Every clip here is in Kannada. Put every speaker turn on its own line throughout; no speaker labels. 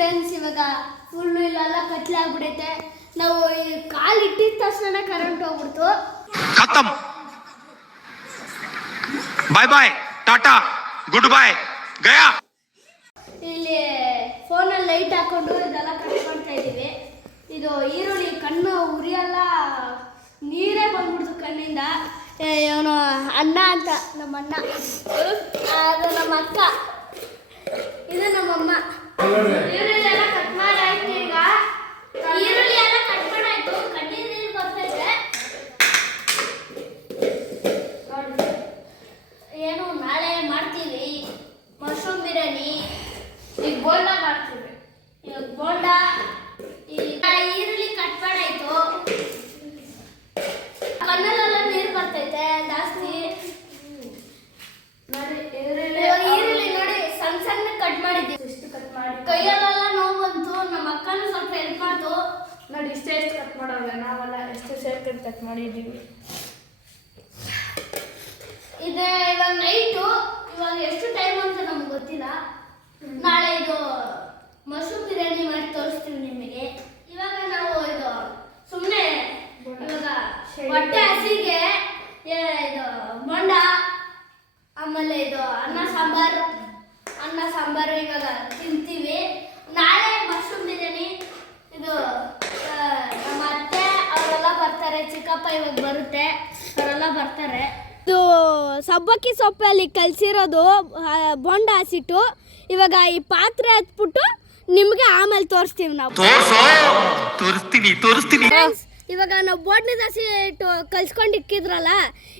ಫ್ರೆಂಡ್ಸ್ ಇವಾಗ ಫುಲ್ಲು ಇಲ್ಲೆಲ್ಲ ಕತ್ಲಾಗ್ಬಿಡೈತೆ ನಾವು ಕಾಲು ಇಟ್ಟಿದ ತಕ್ಷಣ ಕರೆಂಟ್ ಹೋಗ್ಬಿಡ್ತು.
ಖತಮ್ ಬಾಯ್ ಬಾಯ್ ಟಾಟಾ ಗುಡ್ ಬಾಯ್ ಗಯಾ.
ಇಲ್ಲಿ ಫೋನಲ್ಲಿ ಲೈಟ್ ಹಾಕೊಂಡು ಇದೆಲ್ಲ ಕಟ್ ಮಾಡ್ತಾ ಇದ್ದೀವಿ. ಇದು ಈರುಳ್ಳಿ ಕಣ್ಣು ಉರಿಯಲ್ಲ ನೀರೇ ಬಂದ್ಬಿಡ್ತು ಕಣ್ಣಿಂದ. ಏನೋ ಅಣ್ಣ ಅಂತ ನಮ್ಮ ಅಣ್ಣ ಅದು ನಮ್ಮ ಅಕ್ಕ ಇದು ನಮ್ಮಮ್ಮ. ಈರುಳ್ಳಿ ಎಲ್ಲ ಕಟ್ ಮಾಡಾಯ್ತು ಈಗ ಈರುಳ್ಳಿ ಎಲ್ಲ ಕಟ್ ಮಾಡಾಯ್ತು ಕಣ್ಣಿನ ನೀರು ಬರ್ತೈತೆ ಏನು ನಾಳೆ ಮಾಡ್ತೀವಿ ಮಶ್ರೂಮ್ ಬಿರಿಯಾನಿ ಈಗ ಬೋಂಡ ಮಾಡ್ತೀವಿ ಈಗ ಬೋಂಡ ಈಗ ಈರುಳ್ಳಿ ಕಟ್ ಮಾಡಾಯ್ತು ಕಣ್ಣಲ್ಲೆಲ್ಲ ನೀರು ಬರ್ತೈತೆ ಜಾಸ್ತಿ ಇವಾಗ ಈರುಳ್ಳಿ ನೋಡಿ ಸಣ್ಣ ಸಣ್ಣ ಕಟ್ ಮಾಡಿದ್ದೀವಿ
ಕಟ್ ಮಾಡಿ
ಕೈಯಲ್ಲೆಲ್ಲ ನೋವು ಬಂತು ನಮ್ಮ ಅಕ್ಕನೂ ಸ್ವಲ್ಪ ಹೆಲ್ಪ್ ಮಾಡ್ತು
ನೋಡಿ ಇಷ್ಟೇ ಎಷ್ಟು ಕಟ್ ಮಾಡೋಲ್ಲ ನಾವೆಲ್ಲ ಎಷ್ಟು ಸೇರ್ಕೊಂಡು ಕಟ್ ಮಾಡಿದ್ದೀವಿ.
ಇದೆ ಇವಾಗ ನೈಟು ಇವಾಗ ಎಷ್ಟು ಟೈಮ್ ಅಂತ ನಮ್ಗೆ ಗೊತ್ತಿಲ್ಲ. ನಾಳೆ ಇದು ಮಶ್ರೂಮ್ ಬಿರಿಯಾನಿ ಮಾಡಿ ತೋರಿಸ್ತೀವಿ ನಿಮಗೆ. ಇವಾಗ ನಾವು ಇದು ಸುಮ್ಮನೆ ಇವಾಗ ಹೊಟ್ಟೆ ಹಸಿಗೆ ಇದು ಮೊಂಡ ಆಮೇಲೆ ಇದು ಅನ್ನ ಸಾಂಬಾರು. ಅನ್ನ ಸಾಂಬಾರು ಇವಾಗ ತಿಂತೀವಿ ನಾಳೆ ಮಶ್ರೂಮ್ ಬಿರಿಯಾನಿ ಇದು ಆ, ನಮ್ಮ ಅತ್ತೆ ಅವರೆಲ್ಲ ಬರ್ತಾರೆ ಚಿಕ್ಕಪ್ಪ ಇವಾಗ ಬರುತ್ತೆ. ಅವರೆಲ್ಲ ಬರ್ತಾರೆ. ಇದು ಸಬ್ಬಕ್ಕಿ ಸೊಪ್ಪಲ್ಲಿ ಕಲಸಿರೋದು ಬೊಂಡ ಹಸಿಟ್ಟು. ಇವಾಗ ಈ ಪಾತ್ರೆ ಹತ್ಬಿಟ್ಟು ನಿಮಗೆ ಆಮೇಲೆ ತೋರಿಸ್ತೀವಿ ನಾವು.
ತೋರ್ಸೋ? ತೋರಿಸ್ತೀನಿ ತೋರಿಸ್ತೀನಿ.
ಇವಾಗ ನಾವು ಬೋಡ್ನಿ ದಸಿ ಇಟ್ಟು ಕಲ್ಸ್ಕೊಂಡು ಇಕ್ಕಿದ್ರಲ್ಲ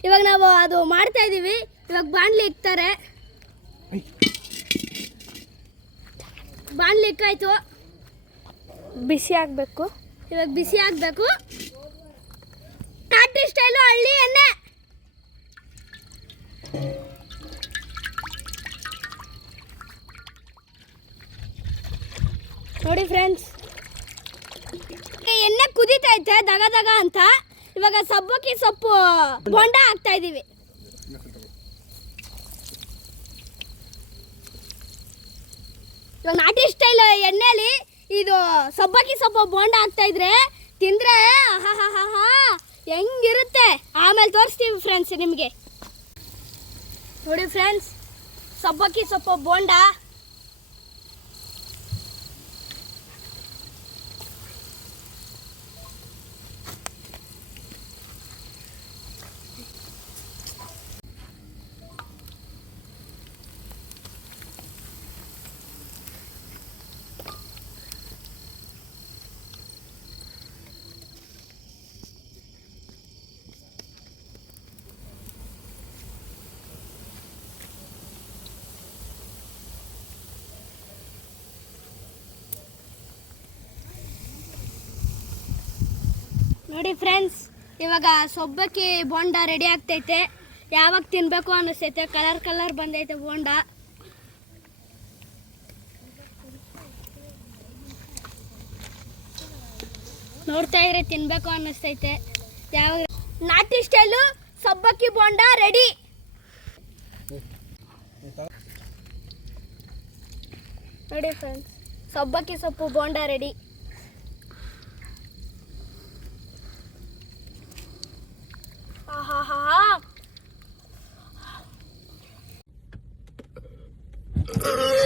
ಇವಾಗ ನಾವು ಅದು ಮಾಡ್ತಾ ಇದೀವಿ. ಇವಾಗ ಬಾಣ್ಲಿ ಇಕ್ತಾರೆ. ಬಾಣ್ಲಿ ಇಕ್ಕಾಯ್ತು.
ಬಿಸಿ ಆಗಬೇಕು.
ಇವಾಗ ಬಿಸಿ ಆಗಬೇಕು. ಹಳ್ಳಿ ಎಣ್ಣೆ? ನೋಡಿ ಫ್ರೆಂಡ್ಸ್ ಎಣ್ಣೆ ಕುದೀತೈತೆ ದಗ ದಗ ಅಂತ. ಇವಾಗ ಸಬ್ಬಕ್ಕಿ ಸೊಪ್ಪು ಬೊಂಡ ಹಾಕ್ತಾ ಇದೀವಿ. ಇವಾಗ ನಾಟಿ ಸ್ಟೈಲ್ ಎಣ್ಣೆಲಿ. ಇದು ಸಬ್ಬಕ್ಕಿ ಸೊಪ್ಪು ಬೋಂಡ ಹಾಕ್ತಾ ಇದ್ರೆ ತಿಂದ್ರೆ ಆಹಾಹಾಹಾ ಹೆಂಗಿರುತ್ತೆ? ಆಮೇಲೆ ತೋರಿಸ್ತೀವಿ ಫ್ರೆಂಡ್ಸ್ ನಿಮಗೆ. ನೋಡಿ ಫ್ರೆಂಡ್ಸ್ ಸಬ್ಬಕ್ಕಿ ಸೊಪ್ಪು ಬೋಂಡ. ನೋಡಿ ಫ್ರೆಂಡ್ಸ್ ಇವಾಗ ಸೊಬ್ಬಕ್ಕಿ ಬೋಂಡ ರೆಡಿ ಆಗ್ತೈತೆ. ಯಾವಾಗ ತಿನ್ನಬೇಕು ಅನಿಸ್ತೈತೆ ಕಲರ್ ಕಲರ್ ಬಂದೈತೆ ಬೋಂಡ. ನೋಡ್ತಾ ಇದ್ರೆ ತಿನ್ಬೇಕು ಅನಿಸ್ತೈತೆ ಯಾವಾಗ ನಾಟಿ ಸ್ಟೈಲು ಸಬ್ಬಕ್ಕಿ ಬೋಂಡ ರೆಡಿ ನೋಡಿ ಫ್ರೆಂಡ್ಸ್ ಸಬ್ಬಕ್ಕಿ ಸೊಪ್ಪು ಬೋಂಡ ರೆಡಿ Uh...